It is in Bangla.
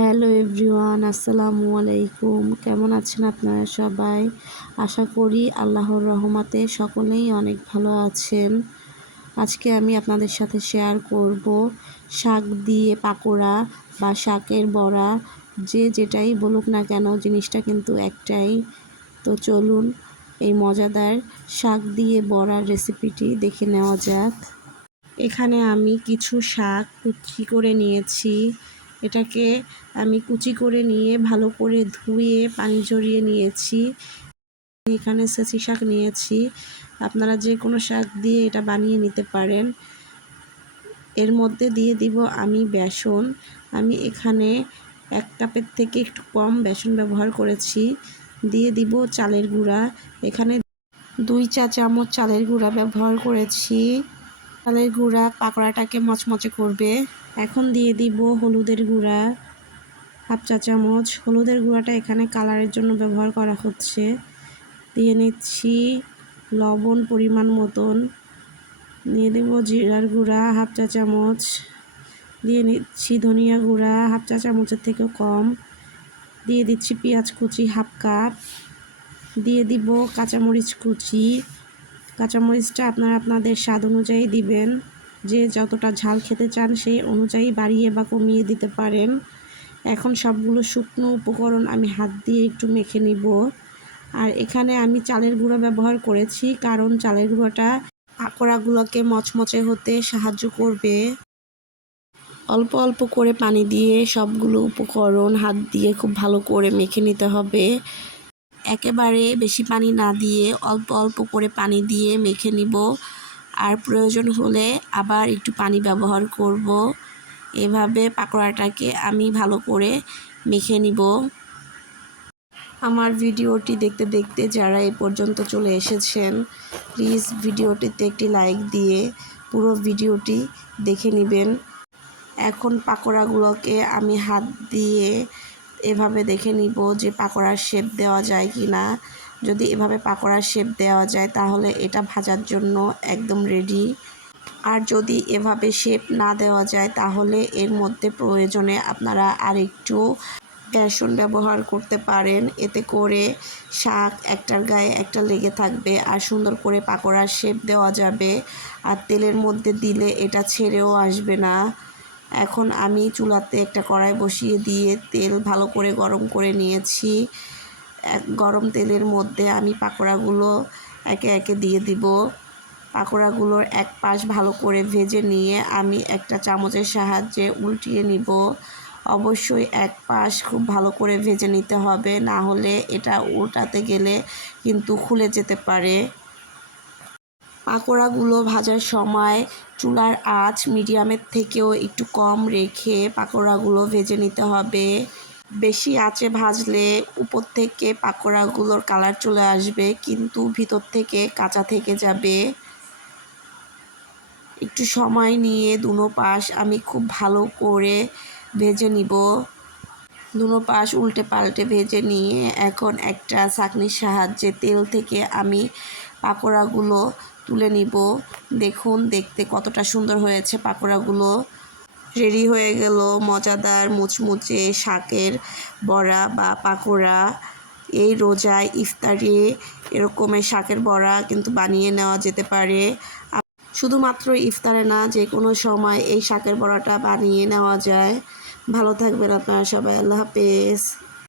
হ্যালো এভরিওয়ান, আসসালামু আলাইকুম। কেমন আছেন আপনারা সবাই? আশা করি আল্লাহর রহমাতে সকলেই অনেক ভালো আছেন। আজকে আমি আপনাদের সাথে শেয়ার করব শাক দিয়ে পাকোড়া বা শাকের বড়া, যে যেটাই বলুক না কেন, জিনিসটা কিন্তু একটাই। তো চলুন এই মজাদার শাক দিয়ে বড়ার রেসিপিটি দেখে নেওয়া যাক। এখানে আমি কিছু শাক কুচি করে নিয়েছি। এটাকে আমি কুচি করে নিয়ে ভালো করে ধুয়ে পানি ঝরিয়ে নিয়েছি। এখানে সেচি শাক নিয়েছি। আপনারা যে কোনো শাক দিয়ে এটা বানিয়ে নিতে পারেন। এর মধ্যে দিয়ে দিব আমি বেসন। আমি এখানে এক কাপের থেকে একটু কম বেসন ব্যবহার করেছি। দিয়ে দিব চালের গুঁড়া। এখানে দুই চা চামচ চালের গুঁড়া ব্যবহার করেছি। চালের গুঁড়া, পাকোড়াটাকে মচমচে করবে। এখন দিয়ে দিব হলুদের গুঁড়া, হাফ চা চামচ। হলুদের গুঁড়াটা এখানে কালারের জন্য ব্যবহার করা হচ্ছে। দিয়ে নিচ্ছি লবণ পরিমাণ মতন। দিয়ে দেব জিরার গুঁড়া, হাফ চা চামচ। দিয়ে নিচ্ছি ধনিয়া গুঁড়া, হাফ চা চামচের থেকেও কম। দিয়ে দিচ্ছি পেঁয়াজ কুচি হাফ কাপ। দিয়ে দিব কাঁচামরিচ কুচি। কাঁচামরিচটা আপনারা আপনাদের স্বাদ অনুযায়ী দিবেন। যে যতটা ঝাল খেতে চান সেই অনুযায়ী বাড়িয়ে বা কমিয়ে দিতে পারেন। এখন সবগুলো শুকনো উপকরণ আমি হাত দিয়ে একটু মেখে নিব। আর এখানে আমি চালের গুঁড়ো ব্যবহার করেছি, কারণ চালের গুঁড়োটা পাকোড়াগুলোকে মচমচে হতে সাহায্য করবে। অল্প অল্প করে পানি দিয়ে সবগুলো উপকরণ হাত দিয়ে খুব ভালো করে মেখে নিতে হবে। একেবারে বেশি পানি না দিয়ে অল্প অল্প করে পানি দিয়ে মেখে নিব। আর প্রয়োজন হলে আবার একটু পানি ব্যবহার করব। এভাবে পাকোড়াটাকে আমি ভালো করে মেখে নিব। আমার ভিডিওটি দেখতে দেখতে যারা এ পর্যন্ত চলে এসেছেন, প্লিজ ভিডিওটিতে একটি লাইক দিয়ে পুরো ভিডিওটি দেখে নেবেন। এখন পাকোড়াগুলোকে আমি হাত দিয়ে এভাবে দেখে নিব যে পাকোড়ার শেপ দেওয়া যায় কি না যদি এভাবে পাকোড়ার শেপ দেওয়া যায়, তাহলে এটা ভাজার জন্য একদম রেডি আর যদি এভাবে শেপ না দেওয়া যায়, তাহলে এর মধ্যে প্রয়োজনে আপনারা আরেকটু বেসন ব্যবহার করতে পারেন। এতে করে শাক একটার গায়ে একটা লেগে থাকবে আর সুন্দর করে পাকোড়ার শেপ দেওয়া যাবে। আর তেলের মধ্যে দিলে এটা ছেড়েও আসবে না। এখন আমি চুলাতে একটা কড়াই বসিয়ে দিয়ে তেল ভালো করে গরম করে নিয়েছি। এক গরম তেলের মধ্যে আমি পাকোড়াগুলো একে একে দিয়ে দিব। পাকোড়াগুলোর এক পাশ ভালো করে ভেজে নিয়ে আমি একটা চামচের সাহায্যে উল্টিয়ে নিব। অবশ্যই এক পাশ খুব ভালো করে ভেজে নিতে হবে, না হলে এটা উল্টাতে গেলে কিন্তু খুলে যেতে পারে। পাকোড়াগুলো ভাজার সময় চুলার আঁচ মিডিয়ামের থেকেও একটু কম রেখে পাকোড়াগুলো ভেজে নিতে হবে। বেশি আঁচে ভাজলে উপর থেকে পাকোড়াগুলোর কালার চলে আসবে, কিন্তু ভিতর থেকে কাঁচা থেকে যাবে। একটু সময় নিয়ে দুনো পাশ আমি খুব ভালো করে ভেজে নিব। দুনো পাশ উল্টে পাল্টে ভেজে নিয়ে এখন একটা চাকনির সাহায্যে তেল থেকে আমি পাকোড়াগুলো তুলে নিব। দেখুন, দেখতে কতটা সুন্দর হয়েছে পাকোড়াগুলো। রেডি হয়ে গেল মজাদার মুচমুচে শাকের বড়া বা পাকোড়া। এই রোজায় ইফতারে এরকমের শাকের বড়া কিন্তু বানিয়ে নেওয়া যেতে পারে। শুধুমাত্র ইফতারে না যে কোনো সময় এই শাকের বড়াটা বানিয়ে নেওয়া যায়। ভালো থাকবেন আপনারা সবাই, আল্লাহ হাফেজ।